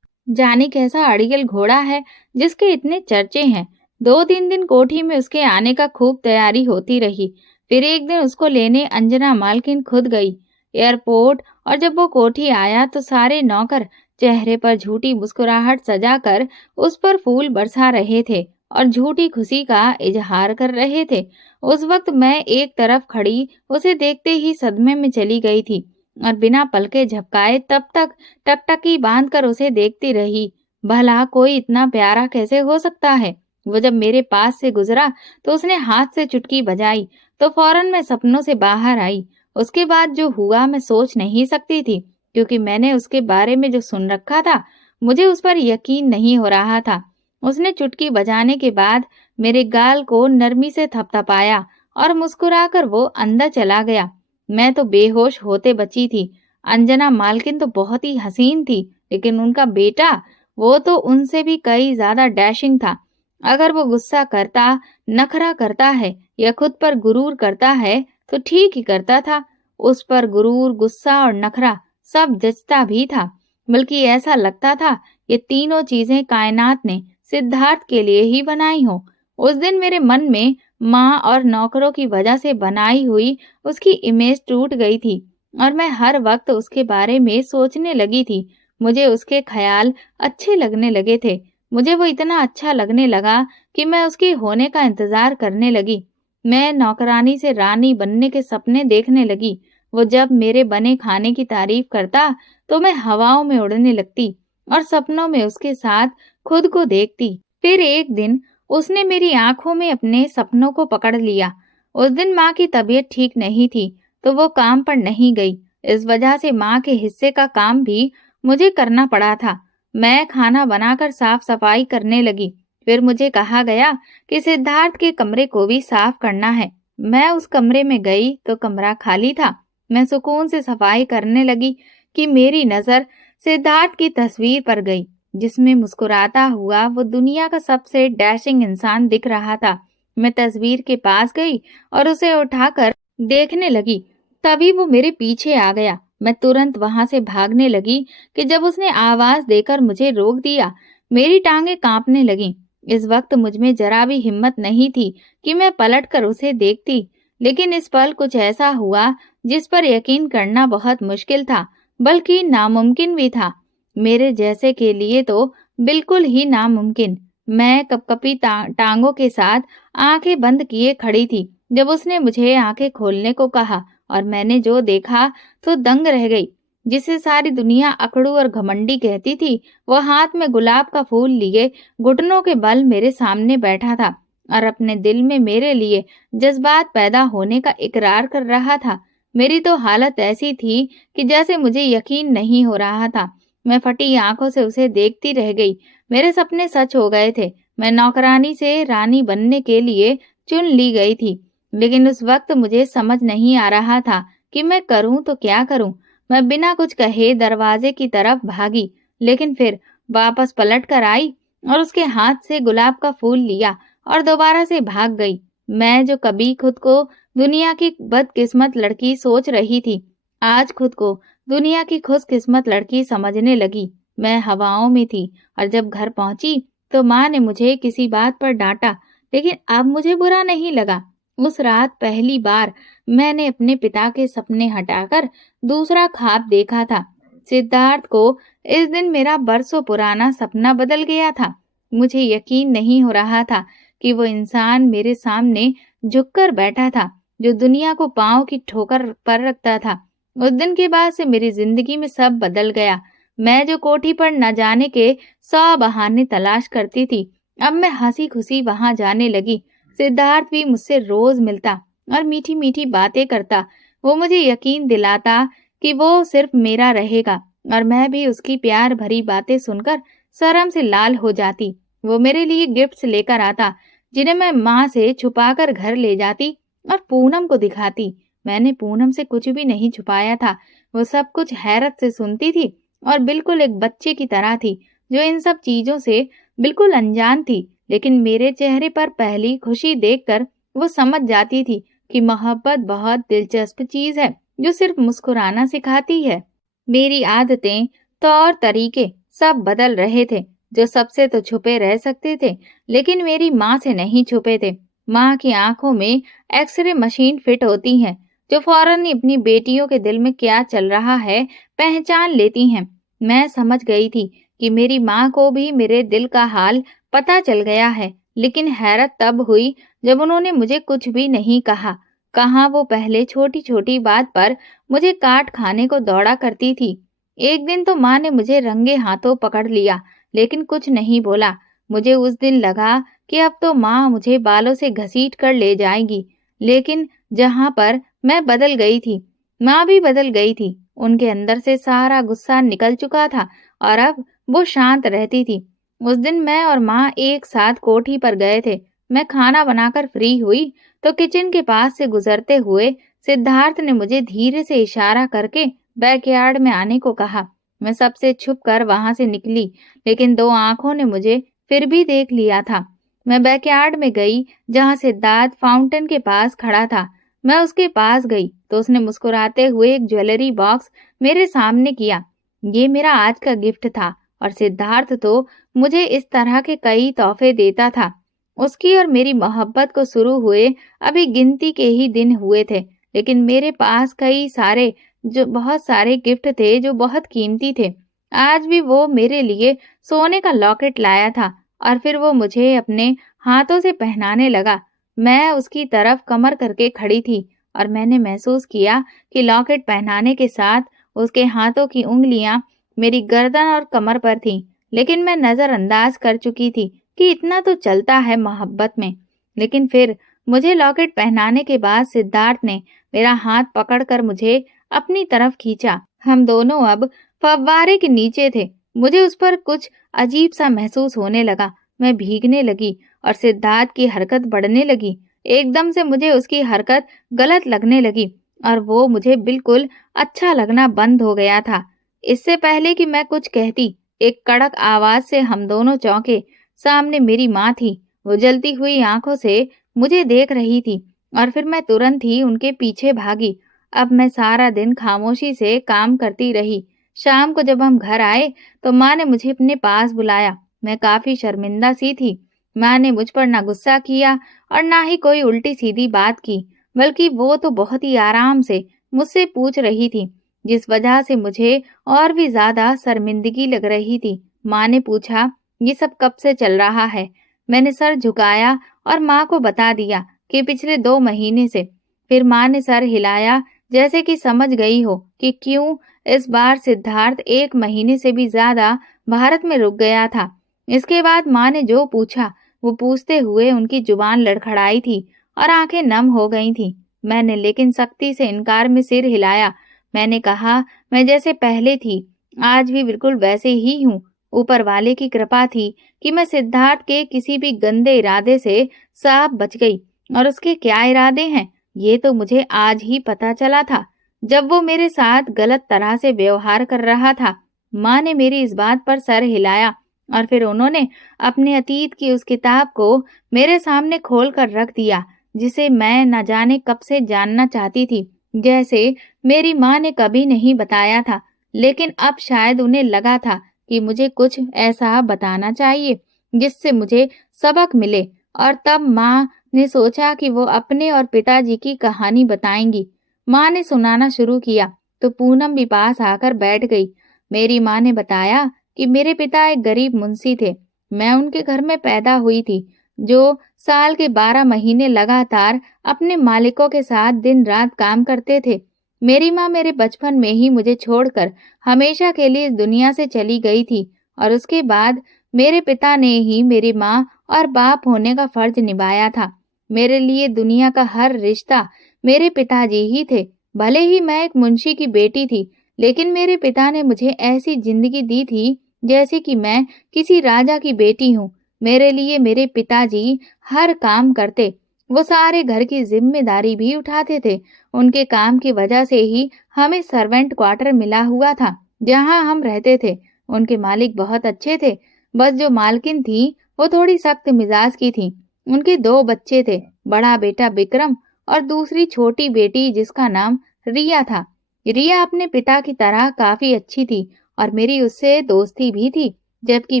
जाने कैसा अड़ियल घोड़ा है जिसके इतने चर्चे हैं। 2-3 दिन कोठी में उसके आने का खूब तैयारी होती रही। फिर एक दिन उसको लेने अंजना मालकिन खुद गई एयरपोर्ट, और जब वो कोठी आया तो सारे नौकर चेहरे पर झूठी मुस्कुराहट सजाकर उस पर फूल बरसा रहे थे और झूठी खुशी का इजहार कर रहे थे। उस वक्त मैं एक तरफ खड़ी उसे देखते ही सदमे में चली गई थी और बिना पलके झपकाए तब तक टकटकी बांधकर उसे देखती रही। भला कोई इतना प्यारा कैसे हो सकता है। वो जब मेरे पास से गुजरा तो उसने हाथ से चुटकी बजाई तो फौरन मैं सपनों से बाहर आई। उसके बाद जो हुआ मैं सोच नहीं सकती थी, क्योंकि मैंने उसके बारे में जो सुन रखा था मुझे उस पर यकीन नहीं हो रहा था। उसने चुटकी बजाने के बाद मेरे गाल को नरमी से थपथपाया और मुस्कुराकर वो अंदर चला गया। मैं तो बेहोश होते बची थी। अंजना मालकिन तो बहुत ही हसीन थी, लेकिन उनका बेटा वो तो उनसे भी कई ज्यादा डैशिंग था। अगर वो गुस्सा करता, नखरा करता है या खुद पर गुरूर करता है तो ठीक ही करता था। उस पर गुरूर, गुस्सा और नखरा सब जचता भी था। बल्कि ऐसा लगता था ये तीनों चीजें कायनात ने सिद्धार्थ के लिए ही बनाई हो। उस दिन मेरे मन में माँ और नौकरों की वजह से बनाई हुई उसकी इमेज टूट गई थी और मैं हर वक्त उसके बारे में सोचने लगी थी। मुझे उसके ख्याल अच्छे लगने लगे थे। मुझे वो इतना अच्छा लगने लगा कि मैं उसके होने का इंतजार करने लगी। मैं नौकरानी से रानी बनने के सपने देखने लगी। वो जब मेरे बने खाने की तारीफ करता तो मैं हवाओं में उड़ने लगती और सपनों में उसके साथ खुद को देखती। फिर एक दिन उसने मेरी आंखों में अपने सपनों को पकड़ लिया। उस दिन माँ की तबीयत ठीक नहीं थी तो वो काम पर नहीं गई। इस वजह से माँ के हिस्से का काम भी मुझे करना पड़ा था। मैं खाना बनाकर साफ सफाई करने लगी। फिर मुझे कहा गया कि सिद्धार्थ के कमरे को भी साफ करना है। मैं उस कमरे में गई तो कमरा खाली था। मैं सुकून से सफाई करने लगी कि मेरी नजर सिद्धार्थ की तस्वीर पर गई, जिसमें मुस्कुराता हुआ वो दुनिया का सबसे डैशिंग इंसान दिख रहा था। मैं तस्वीर के पास गई और उसे उठाकर देखने लगी। तभी वो मेरे पीछे आ गया। मैं तुरंत वहां से भागने लगी कि जब उसने आवाज देकर मुझे रोक दिया। मेरी टांगें कांपने लगीं। इस वक्त मुझमें जरा भी हिम्मत नहीं थी कि मैं पलटकर उसे देखती, लेकिन इस पल कुछ ऐसा हुआ जिस पर यकीन करना बहुत मुश्किल था, बल्कि नामुमकिन भी था। मेरे जैसे के लिए तो बिल्कुल ही नामुमकिन। मैं कपकपी टांगों के साथ आंखें बंद किए खड़ी थी जब उसने मुझे आंखें खोलने को कहा, और मैंने जो देखा तो दंग रह गई। जिसे सारी दुनिया अकड़ू और घमंडी कहती थी, वो हाथ में गुलाब का फूल लिए घुटनों के बल मेरे सामने बैठा था और अपने दिल में मेरे लिए जज्बात पैदा होने का इकरार कर रहा था। मेरी तो हालत ऐसी थी कि जैसे मुझे यकीन नहीं हो रहा था। मैं फटी आंखों से उसे देखती रह गई। मेरे सपने सच हो गए थे। मैं नौकरानी से रानी बनने के लिए चुन ली गई थी, लेकिन उस वक्त मुझे समझ नहीं आ रहा था कि मैं करूं तो क्या करूं। मैं बिना कुछ कहे दरवाजे की तरफ भागी, लेकिन फिर वापस पलट कर आई और उसके हाथ से गुलाब का फूल लिया और दोबारा से भाग गई। मैं जो कभी खुद को दुनिया की बदकिस्मत लड़की सोच रही थी, आज खुद को दुनिया की खुशकिस्मत लड़की समझने लगी। मैं हवाओं में थी और जब घर पहुंची तो माँ ने मुझे किसी बात पर डांटा, लेकिन अब मुझे बुरा नहीं लगा। उस रात पहली बार मैंने अपने पिता के सपने हटाकर दूसरा ख्वाब देखा था। सिद्धार्थ को इस दिन मेरा बरसों पुराना सपना बदल गया था। मुझे यकीन नहीं हो रहा था कि वो इंसान मेरे सामने झुककर बैठा था जो दुनिया को पांव की ठोकर पर रखता था। उस दिन के बाद से मेरी जिंदगी में सब बदल गया। मैं जो कोठी पर न जाने के 100 बहाने तलाश करती थी, अब मैं हंसी खुशी वहां जाने लगी। सिद्धार्थ भी मुझसे रोज मिलता और मीठी मीठी बातें करता। वो मुझे यकीन दिलाता कि वो सिर्फ मेरा रहेगा, और मैं भी उसकी प्यार भरी बातें सुनकर शर्म से लाल हो जाती। वो मेरे लिए गिफ्ट्स लेकर आता, जिन्हें मैं माँ से छुपाकर घर ले जाती और पूनम को दिखाती। मैंने पूनम से कुछ भी नहीं छुपाया था। वो सब कुछ हैरत से सुनती थी और बिल्कुल एक बच्चे की तरह थी, जो इन सब चीजों से बिल्कुल अनजान थी। लेकिन मेरे चेहरे पर पहली खुशी देखकर वो समझ जाती थी कि मोहब्बत बहुत दिलचस्प चीज है, जो सिर्फ मुस्कुराना सिखाती है। मेरी आदतें, तौर तरीके सब बदल रहे थे। जो सबसे तो छुपे रह सकते थे, लेकिन मेरी माँ से नहीं छुपे थे। माँ की आंखों में एक्सरे मशीन फिट होती है, जो फौरन अपनी बेटियों के दिल में क्या चल रहा है पहचान लेती हैं। मैं समझ गई थी कि मेरी माँ को भी मेरे दिल का हाल पता चल गया है, लेकिन हैरत तब हुई जब उन्होंने मुझे कुछ भी नहीं कहा। कहाँ वो पहले छोटी छोटी बात पर मुझे काट खाने को दौड़ा करती थी। एक दिन तो माँ ने मुझे रंगे हाथों पकड़ लिया, लेकिन कुछ नहीं बोला। मुझे उस दिन लगा कि अब तो माँ मुझे बालों से घसीट कर ले जाएगी। लेकिन जहाँ पर मैं बदल गई थी, माँ भी बदल गई थी। उनके अंदर से सारा गुस्सा निकल चुका था और अब वो शांत रहती थी। उस दिन मैं और माँ एक साथ कोठी पर गए थे। मैं खाना बनाकर फ्री हुई तो किचन के पास से गुजरते हुए सिद्धार्थ ने मुझे धीरे से इशारा करके बैकयार्ड में आने को कहा। मैं सबसे छुप कर वहां से निकली, लेकिन दो आंखों ने मुझे फिर भी देख लिया था। मैं बैकयार्ड में गई, जहां सिद्धार्थ फाउंटेन के पास खड़ा था। मैं उसके पास गई तो उसने मुस्कुराते हुए एक ज्वेलरी बॉक्स मेरे सामने किया। ये मेरा आज का गिफ्ट था, और सिद्धार्थ तो मुझे इस तरह के कई तोहफे देता था। उसकी और मेरी मोहब्बत को शुरू हुए अभी गिनती के ही दिन हुए थे, लेकिन मेरे पास कई सारे जो बहुत सारे गिफ्ट थे जो बहुत कीमती थे। आज भी वो मेरे लिए सोने का लॉकेट लाया था, और फिर वो मुझे अपने हाथों से पहनाने लगा। मैं उसकी तरफ कमर करके खड़ी थी, और मैंने महसूस किया कि लॉकेट पहनाने के साथ उसके हाथों की उंगलियां मेरी गर्दन और कमर पर थीं। लेकिन मैं नजरअंदाज कर चुकी थी कि इतना तो चलता है मोहब्बत में। लेकिन फिर मुझे लॉकेट पहनाने के बाद सिद्धार्थ ने मेरा हाथ पकड़कर मुझे अपनी तरफ खींचा। हम दोनों अब फव्वारे के नीचे थे। मुझे उस पर कुछ अजीब सा महसूस होने लगा। मैं भीगने लगी और सिद्धार्थ की हरकत बढ़ने लगी। एकदम से मुझे उसकी हरकत गलत लगने लगी, और वो मुझे बिल्कुल अच्छा लगना बंद हो गया था। इससे पहले कि मैं कुछ कहती, एक कड़क आवाज से हम दोनों चौंके। सामने मेरी माँ थी। वो जलती हुई आंखों से मुझे देख रही थी, और फिर मैं तुरंत ही उनके पीछे भागी। अब मैं सारा दिन खामोशी से काम करती रही। शाम को जब हम घर आए तो माँ ने मुझे अपने पास बुलाया। मैं काफी शर्मिंदा सी थी। माँ ने मुझ पर ना गुस्सा किया और ना ही कोई उल्टी सीधी बात की, बल्कि वो तो बहुत ही आराम से मुझसे पूछ रही थी, जिस वजह से मुझे और भी ज्यादा शर्मिंदगी लग रही थी। माँ ने पूछा, ये सब कब से चल रहा है? मैंने सर झुकाया और माँ को बता दिया कि पिछले 2 महीने से। फिर माँ ने सर हिलाया, जैसे कि समझ गई हो कि क्यों इस बार सिद्धार्थ 1 महीने से भी ज्यादा भारत में रुक गया था। इसके बाद माँ ने जो पूछा वो पूछते हुए उनकी जुबान लड़खड़ाई थी और आंखें नम हो गई थी। मैंने लेकिन सख्ती से इनकार में सिर हिलाया। मैंने कहा, मैं जैसे पहले थी आज भी बिल्कुल वैसे ही हूँ। ऊपर वाले की कृपा थी कि मैं सिद्धार्थ के किसी भी गंदे इरादे से साफ बच गई, और उसके क्या इरादे हैं ये तो मुझे आज ही पता चला था, जब वो मेरे साथ गलत तरह से व्यवहार कर रहा था। माँ ने मेरी इस बात पर सर हिलाया, और फिर उन्होंने अपने अतीत की उस किताब को मेरे सामने खोल कर रख दिया, जिसे मैं न जाने कब से जानना चाहती थी। जैसे मेरी माँ ने कभी नहीं बताया था, लेकिन अब शायद उन्हें लगा था कि मुझे कुछ ऐसा बताना चाहिए जिससे मुझे सबक मिले। और तब माँ ने सोचा कि वो अपने और पिताजी की कहानी बताएंगी। माँ ने सुनाना शुरू किया तो पूनम भी पास आकर बैठ गई। मेरी माँ ने बताया कि मेरे पिता एक गरीब मुंशी थे। मैं उनके घर में पैदा हुई थी, जो साल के 12 महीने लगातार अपने मालिकों के साथ दिन रात काम करते थे। मेरी माँ मेरे बचपन में ही मुझे छोड़कर हमेशा के लिए इस दुनिया से चली गई थी और उसके बाद मेरे पिता ने ही मेरी माँ और बाप होने का फर्ज निभाया था। मेरे लिए दुनिया का हर रिश्ता मेरे पिताजी ही थे। भले ही मैं एक मुंशी की बेटी थी, लेकिन मेरे पिता ने मुझे ऐसी जिंदगी दी थी जैसे कि मैं किसी राजा की बेटी हूँ। मेरे लिए मेरे पिताजी हर काम करते, वो सारे घर की जिम्मेदारी भी उठाते थे। उनके काम की वजह से ही हमें सर्वेंट क्वार्टर मिला हुआ था, जहाँ हम रहते थे। उनके मालिक बहुत अच्छे थे, बस जो मालकिन थी वो थोड़ी सख्त मिजाज की थी। उनके 2 बच्चे थे, बड़ा बेटा विक्रम और दूसरी छोटी बेटी जिसका नाम रिया था। रिया अपने पिता की तरह काफी अच्छी थी और मेरी उससे दोस्ती भी थी, जबकि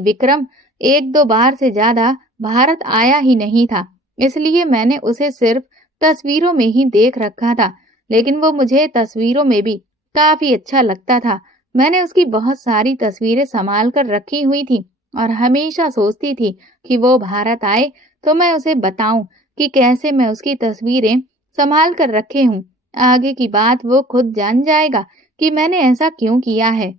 विक्रम 1-2 बार से ज्यादा भारत आया ही नहीं था, इसलिए मैंने उसे सिर्फ तस्वीरों में ही देख रखा था। लेकिन वो मुझे तस्वीरों में भी काफी अच्छा लगता था। मैंने उसकी बहुत सारी तस्वीरें संभाल कर रखी हुई थी और हमेशा सोचती थी कि वो भारत आए तो मैं उसे बताऊं कि कैसे मैं उसकी तस्वीरें संभाल कर रखे हूँ। आगे की बात वो खुद जान जाएगा कि मैंने ऐसा क्यों किया है।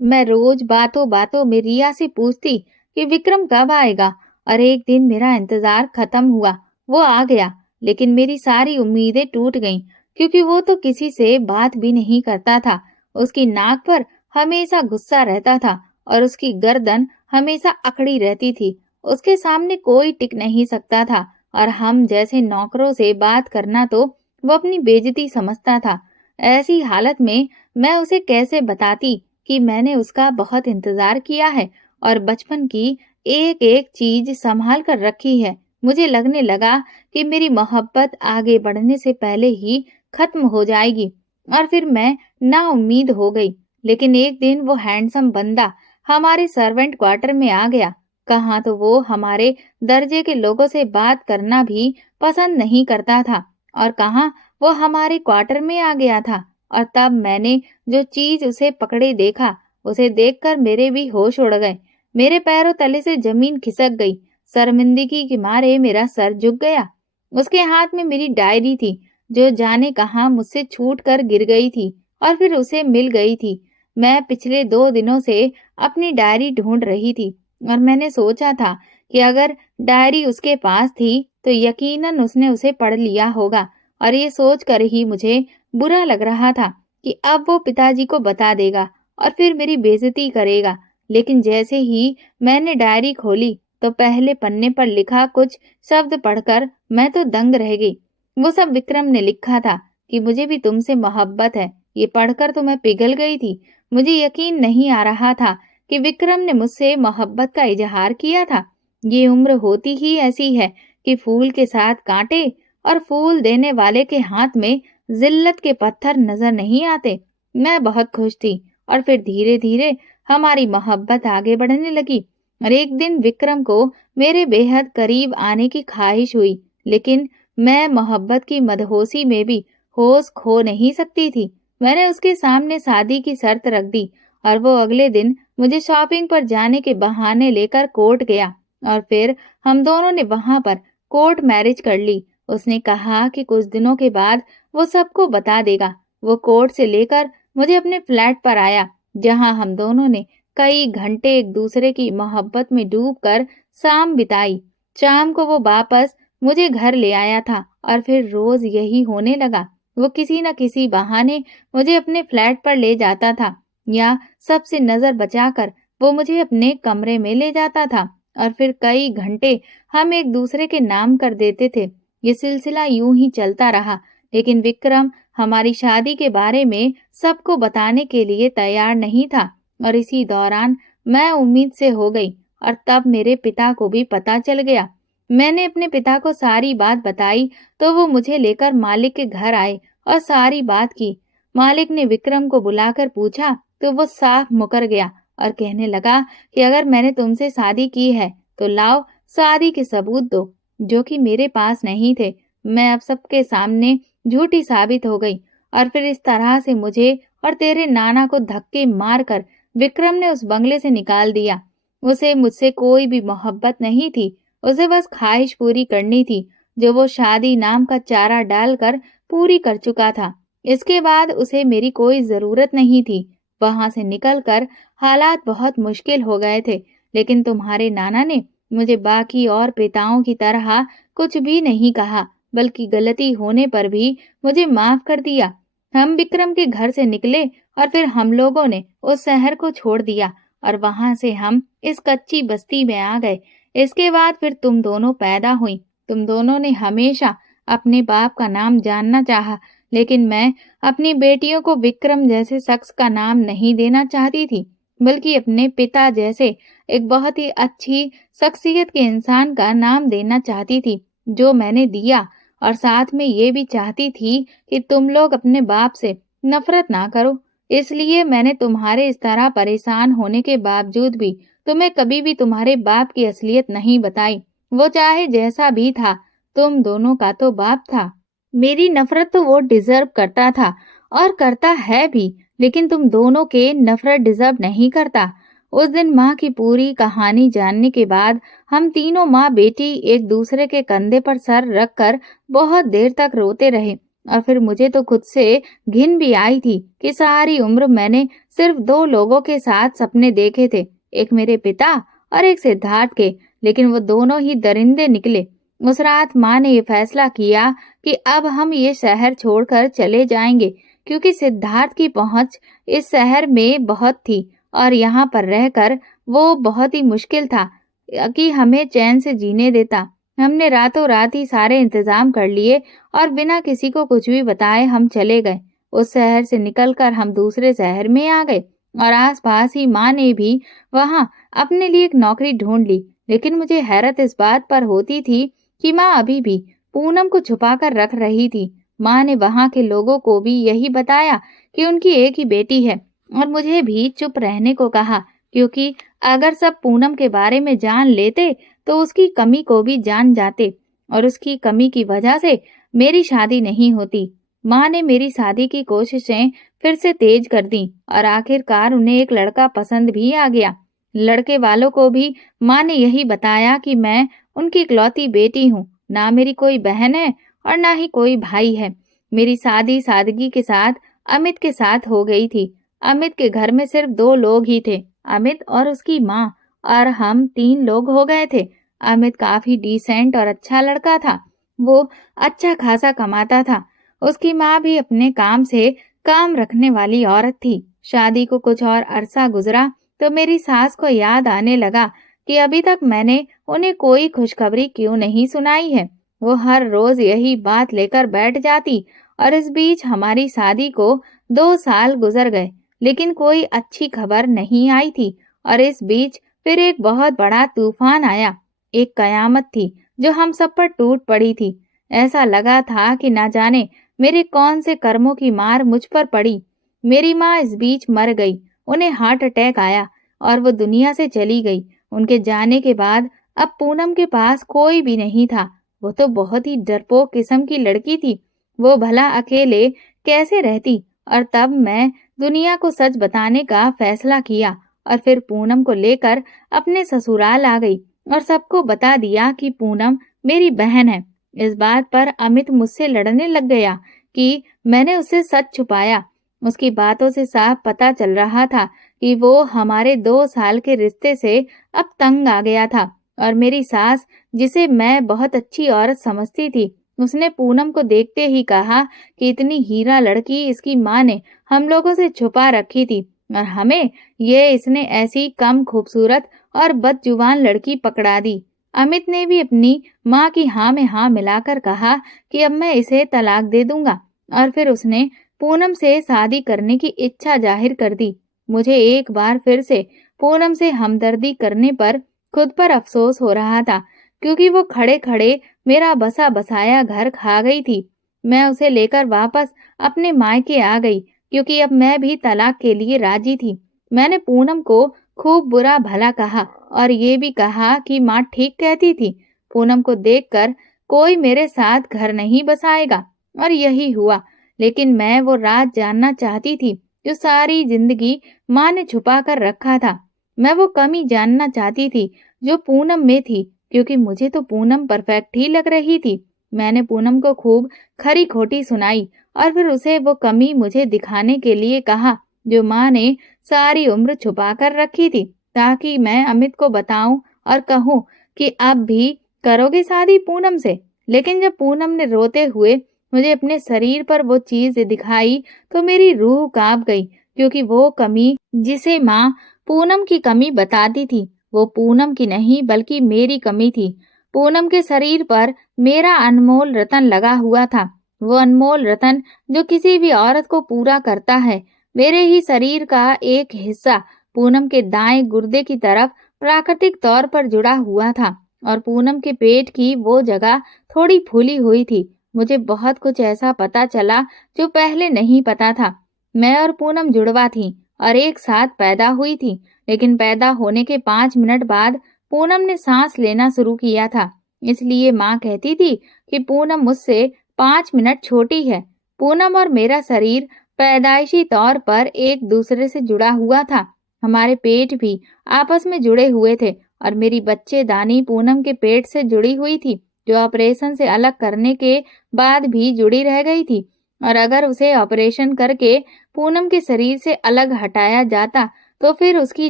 मैं रोज बातों बातों में रिया से पूछती कि विक्रम कब आएगा, और एक दिन मेरा इंतजार खत्म हुआ। वो आ गया, लेकिन मेरी सारी उम्मीदें टूट गईं, क्योंकि वो तो किसी से बात भी नहीं करता था। उसकी नाक पर हमेशा गुस्सा रहता था और उसकी गर्दन हमेशा अकड़ी रहती थी। उसके सामने कोई टिक नहीं सकता था और हम जैसे नौकरों से बात करना तो वो अपनी बेइज्जती समझता था। ऐसी हालत में मैं उसे कैसे बताती कि मैंने उसका बहुत इंतजार किया है और बचपन की एक एक चीज संभाल कर रखी है। मुझे लगने लगा कि मेरी मोहब्बत आगे बढ़ने से पहले ही खत्म हो जाएगी और फिर मैं नाउम्मीद हो गई। लेकिन एक दिन वो हैंडसम बंदा हमारे सर्वेंट क्वार्टर में आ गया। कहाँ तो वो हमारे दर्जे के लोगों से बात करना भी पसंद नहीं करता था और कहाँ वो हमारे क्वार्टर में आ गया था। और तब मैंने जो चीज उसे पकड़े देखा, उसे देखकर मेरे भी होश उड़ गए। मेरे पैरों तले से जमीन खिसक गई। शर्मिंदगी के मारे मेरा सर झुक गया। उसके हाथ में मेरी डायरी थी, जो जाने कहाँ मुझसे छूट कर गिर गई थी और फिर उसे मिल गई थी। मैं पिछले 2 दिनों से अपनी डायरी ढूंढ रही थी और मैंने सोचा था कि अगर डायरी उसके पास थी तो यकीनन उसने उसे पढ़ लिया होगा। और ये सोचकर ही मुझे बुरा लग रहा था कि अब वो पिताजी को बता देगा और फिर मेरी बेइज्जती करेगा। लेकिन जैसे ही मैंने डायरी खोली तो पहले पन्ने पर लिखा कुछ शब्द पढ़कर मैं तो दंग रह गई। वो सब विक्रम ने लिखा था कि मुझे भी तुमसे मोहब्बत है। ये पढ़कर तो मैं पिघल गई थी। मुझे यकीन नहीं आ रहा था कि विक्रम ने मुझसे मोहब्बत का इजहार किया था। ये उम्र होती ही ऐसी है कि फूल के साथ कांटे और फूल देने वाले के हाथ में जिल्लत के पत्थर नजर नहीं आते। मैं बहुत खुश थी और फिर धीरे धीरे हमारी मोहब्बत आगे बढ़ने लगी और एक दिन विक्रम को मेरे बेहद करीब आने की ख्वाहिश हुई, लेकिन मैं मोहब्बत की मदहोशी में भी होश खो नहीं सकती थी। मैंने उसके सामने शादी की शर्त रख दी और वो अगले दिन मुझे शॉपिंग पर जाने के बहाने लेकर कोर्ट गया और फिर हम दोनों ने वहां पर कोर्ट मैरिज कर ली। उसने कहा कि कुछ दिनों के बाद वो सबको बता देगा। वो कोर्ट से लेकर मुझे अपने फ्लैट पर आया, जहां हम दोनों ने कई घंटे एक दूसरे की मोहब्बत में डूबकर शाम बिताई। शाम को वो वापस मुझे घर ले आया था और फिर रोज यही होने लगा। वो किसी न किसी बहाने मुझे अपने फ्लैट पर ले जाता था या सबसे नजर बचाकर वो मुझे अपने कमरे में ले जाता था और फिर कई घंटे हम एक दूसरे के नाम कर देते थे। ये सिलसिला यूं ही चलता रहा, लेकिन विक्रम हमारी शादी के बारे में सबको बताने के लिए तैयार नहीं था और इसी दौरान मैं उम्मीद से हो गई और तब मेरे पिता को भी पता चल गया। मैंने अपने पिता को सारी बात बताई तो वो मुझे लेकर मालिक के घर आए और सारी बात की। मालिक ने विक्रम को बुलाकर पूछा तो वो साफ मुकर गया और कहने लगा कि अगर मैंने तुमसे शादी की है तो लाओ शादी के सबूत दो, जो कि मेरे पास नहीं थे। मैं अब सबके सामने झूठी साबित हो गई और फिर इस तरह से मुझे और तेरे नाना को धक्के मारकर विक्रम ने उस बंगले से निकाल दिया। उसे मुझसे कोई भी मोहब्बत नहीं थी, उसे बस ख्वाहिश पूरी करनी थी, जो वो शादी नाम का चारा डालकर पूरी कर चुका था। इसके बाद उसे मेरी कोई ज़रूरत नहीं थी। वहाँ से निकलकर हालात बहुत मुश्किल हो गए थे, लेकिन तुम्हारे नाना ने मुझे बाकी और पिताओं की तरह कुछ भी नहीं कहा, बल्कि गलती होने पर भी मुझे माफ़ कर दिया। हम विक्रम के घर से निकले और फिर हम लोगों ने उस शहर को छोड़ दिया और वहाँ से हम इस कच्ची बस्ती में आ गए। इसके बाद फिर तुम दोनों पैदा हुई। तुम दोनों ने हमेशा अपने बाप का नाम जानना चाहा, लेकिन मैं अपनी बेटियों को विक्रम जैसे शख्स का नाम नहीं देना चाहती थी, बल्कि अपने पिता जैसे एक बहुत ही अच्छी शख्सियत के इंसान का नाम देना चाहती थी, जो मैंने दिया। और साथ में ये भी चाहती थी कि तुम लोग अपने बाप से नफरत ना करो। इसलिए मैंने तुम्हारे इस तरह परेशान होने के बावजूद भी तुम्हें कभी भी तुम्हारे बाप की असलियत नहीं बताई। वो चाहे जैसा भी था, तुम दोनों का तो बाप था। मेरी नफरत तो वो डिजर्व करता था और करता है भी, लेकिन तुम दोनों के नफरत डिजर्व नहीं करता। उस दिन माँ की पूरी कहानी जानने के बाद हम तीनों माँ बेटी एक दूसरे के कंधे पर सर रखकर बहुत देर तक रोते रहे। और फिर मुझे तो खुद से घिन भी आई थी कि सारी उम्र मैंने सिर्फ दो लोगों के साथ सपने देखे थे, एक मेरे पिता और एक सिद्धार्थ के, लेकिन वो दोनों ही दरिंदे निकले। उस रात माँ ने ये फैसला किया कि अब हम ये शहर छोड़कर चले जाएंगे, क्योंकि सिद्धार्थ की पहुंच इस शहर में बहुत थी और यहाँ पर रहकर वो बहुत ही मुश्किल था कि हमें चैन से जीने देता। हमने रातों रात ही सारे इंतजाम कर लिए और बिना किसी को कुछ भी बताए हम चले गए। उस शहर से निकलकर हम दूसरे शहर में आ गए और आसपास ही माँ ने भी वहाँ अपने लिए एक नौकरी ढूंढ ली। लेकिन मुझे हैरत इस बात पर होती थी कि माँ अभी भी पूनम को छुपाकर रख रही थी। माँ ने वहाँ के लोगों को भी यही बताया कि उनकी एक ही बेटी है और मुझे भी चुप रहने को कहा, क्योंकि अगर सब पूनम के बारे में जान लेते तो उसकी कमी को भी जान जाते और उसकी कमी की वजह से मेरी शादी नहीं होती। माँ ने मेरी शादी की कोशिशें फिर से तेज कर दी और आखिरकार उन्हें एक लड़का पसंद भी आ गया। लड़के वालों को भी माँ ने यही बताया कि मैं उनकी इकलौती बेटी हूँ, ना मेरी कोई बहन है और ना ही कोई भाई है। मेरी शादी सादगी के साथ अमित के साथ हो गई थी। अमित के घर में सिर्फ दो लोग ही थे, अमित और उसकी माँ, और हम तीन लोग हो गए थे। अमित काफी डिसेंट और अच्छा लड़का था। वो अच्छा खासा कमाता था। उसकी माँ भी अपने काम से काम रखने वाली औरत थी। शादी को कुछ और अरसा गुजरा तो मेरी सास को याद आने लगा कि अभी तक मैंने उन्हें कोई खुशखबरी क्यों नहीं सुनाई है। वो हर रोज यही बात लेकर बैठ जाती और इस बीच हमारी शादी को 2 साल गुजर गए, लेकिन कोई अच्छी खबर नहीं आई थी। और इस बीच फिर एक बहुत बड़ा तूफान आया। एक कयामत थी जो हम सब पर टूट पड़ी थी। ऐसा लगा था कि ना जाने मेरे कौन से कर्मों की मार मुझ पर पड़ी। मेरी माँ इस बीच मर गई। उन्हें हार्ट अटैक आया और वो दुनिया से चली गई। उनके जाने के बाद अब पूनम के पास कोई भी नहीं था। वो तो बहुत ही डरपोक किस्म की लड़की थी। वो भला अकेले कैसे रहती। और तब मैं दुनिया को सच बताने का फैसला किया और फिर पूनम को लेकर अपने ससुराल आ गई और सबको बता दिया कि पूनम मेरी बहन है। इस बात पर अमित मुझसे लड़ने लग गया कि मैंने उससे सच छुपाया। उसकी बातों से साफ पता चल रहा था कि वो हमारे 2 साल के रिश्ते से अब तंग आ गया था। और मेरी सास, जिसे मैं बहुत अच्छी औरत समझती थी, उसने पूनम को देखते ही कहा कि इतनी हीरा लड़की इसकी माँ ने हम लोगों से छुपा रखी थी और हमें ये इसने ऐसी कम खूबसूरत और बदजुबान लड़की पकड़ा दी। अमित ने भी अपनी माँ की हाँ में हाँ मिलाकर कहा कि अब मैं इसे तलाक दे दूंगा और फिर उसने पूनम से शादी करने की इच्छा जाहिर कर दी। मुझे एक बार फिर से पूनम से हमदर्दी करने पर खुद पर अफसोस हो रहा था, क्योंकि वो खड़े खड़े मेरा बसा बसाया घर खा गई थी। मैं उसे लेकर वापस अपने मायके आ गई, क्योंकि अब मैं भी तलाक के लिए राजी थी। मैंने पूनम को खूब बुरा भला कहा और ये भी कहा कि माँ ठीक कहती थी, पूनम को देखकर कोई मेरे साथ घर नहीं बसाएगा। और यही हुआ। लेकिन मैं वो राज जानना चाहती थी जो सारी जिंदगी माँ ने छुपा कर रखा था। मैं वो कमी जानना चाहती थी जो पूनम में थी, क्योंकि मुझे तो पूनम परफेक्ट ही लग रही थी। मैंने पूनम को खूब खरी खोटी सुनाई और फिर उसे वो कमी मुझे दिखाने के लिए कहा जो माँ ने सारी उम्र छुपा कर रखी थी, ताकि मैं अमित को बताऊं और कहूं कि अब भी करोगे शादी पूनम से। लेकिन जब पूनम ने रोते हुए मुझे अपने शरीर पर वो चीज दिखाई तो मेरी रूह कांप गई, क्योंकि वो कमी जिसे माँ पूनम की कमी बताती थी वो पूनम की नहीं बल्कि मेरी कमी थी। पूनम के शरीर पर मेरा अनमोल रतन लगा हुआ था, वो अनमोल रतन जो किसी भी औरत को पूरा करता है। मेरे ही शरीर का एक हिस्सा पूनम के दाएं गुर्दे की तरफ प्राकृतिक तौर पर जुड़ा हुआ था और पूनम के पेट की वो जगह थोड़ी फूली हुई थी। मुझे बहुत कुछ ऐसा पता चला जो पहले नहीं पता था। मैं और पूनम जुड़वा थी और एक साथ पैदा हुई थी, लेकिन पैदा होने के 5 मिनट बाद पूनम ने सांस लेना शुरू किया था। इसलिए माँ कहती थी कि पूनम मुझसे 5 मिनट छोटी है। पूनम और मेरा शरीर पैदाइशी तौर पर एक दूसरे से जुड़ा हुआ था। हमारे पेट भी आपस में जुड़े हुए थे और मेरी बच्चेदानी पूनम के पेट से जुड़ी हुई थी, जो ऑपरेशन से अलग करने के बाद भी जुड़ी रह गई थी। और अगर उसे ऑपरेशन करके पूनम के शरीर से अलग हटाया जाता तो फिर उसकी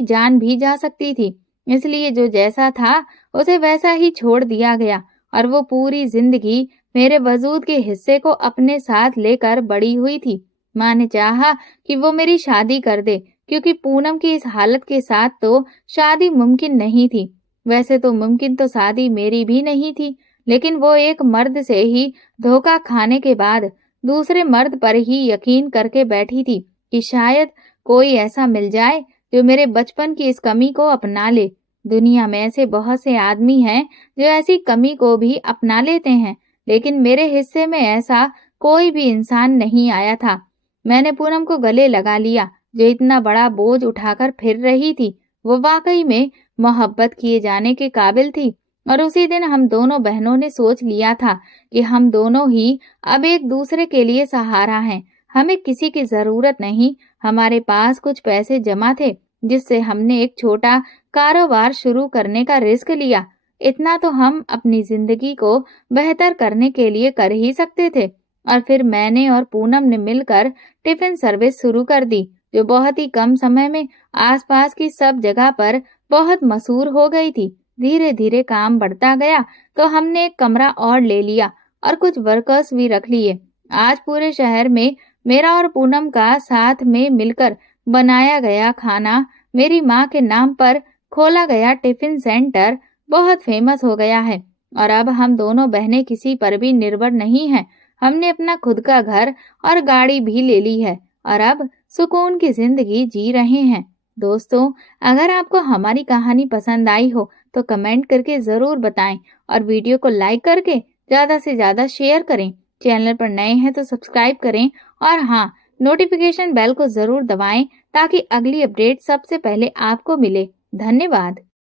जान भी जा सकती थी। इसलिए जो जैसा था उसे वैसा ही छोड़ दिया गया और वो पूरी जिंदगी मेरे वजूद के हिस्से को अपने साथ लेकर बड़ी हुई थी। माँ ने चाहा कि वो मेरी शादी कर दे, क्योंकि पूनम की इस हालत के साथ तो शादी मुमकिन नहीं थी। वैसे तो मुमकिन तो शादी मेरी भी नहीं थी, लेकिन वो एक मर्द से ही धोखा खाने के बाद दूसरे मर्द पर ही यकीन करके बैठी थी कि शायद कोई ऐसा मिल जाए जो मेरे बचपन की इस कमी को अपना ले। दुनिया में ऐसे बहुत से आदमी हैं जो ऐसी कमी को भी अपना लेते हैं, लेकिन मेरे हिस्से में ऐसा कोई भी इंसान नहीं आया था। मैंने पूनम को गले लगा लिया, जो इतना बड़ा बोझ उठाकर फिर रही थी। वो वाकई में मोहब्बत किए जाने के काबिल थी। और उसी दिन हम दोनों बहनों ने सोच लिया था कि हम दोनों ही अब एक दूसरे के लिए सहारा हैं। हमें किसी की जरूरत नहीं। हमारे पास कुछ पैसे जमा थे, जिससे हमने एक छोटा कारोबार शुरू करने का रिस्क लिया। इतना तो हम अपनी जिंदगी को बेहतर करने के लिए कर ही सकते थे। और फिर मैंने और पूनम ने मिलकर टिफिन सर्विस शुरू कर दी, जो बहुत ही कम समय में आसपास की सब जगह पर बहुत मशहूर हो गई थी। धीरे धीरे काम बढ़ता गया तो हमने एक कमरा और ले लिया और कुछ वर्कर्स भी रख लिए। आज पूरे शहर में मेरा और पूनम का साथ में मिलकर बनाया गया खाना, मेरी माँ के नाम पर खोला गया टिफिन सेंटर बहुत फेमस हो गया है। और अब हम दोनों बहनें किसी पर भी निर्भर नहीं हैं। हमने अपना खुद का घर और गाड़ी भी ले ली है और अब सुकून की जिंदगी जी रहे हैं। दोस्तों, अगर आपको हमारी कहानी पसंद आई हो तो कमेंट करके जरूर बताएं और वीडियो को लाइक करके ज्यादा से ज्यादा शेयर करें। चैनल पर नए हैं तो सब्सक्राइब करें और हाँ, नोटिफिकेशन बेल को जरूर दबाएं ताकि अगली अपडेट सबसे पहले आपको मिले। धन्यवाद।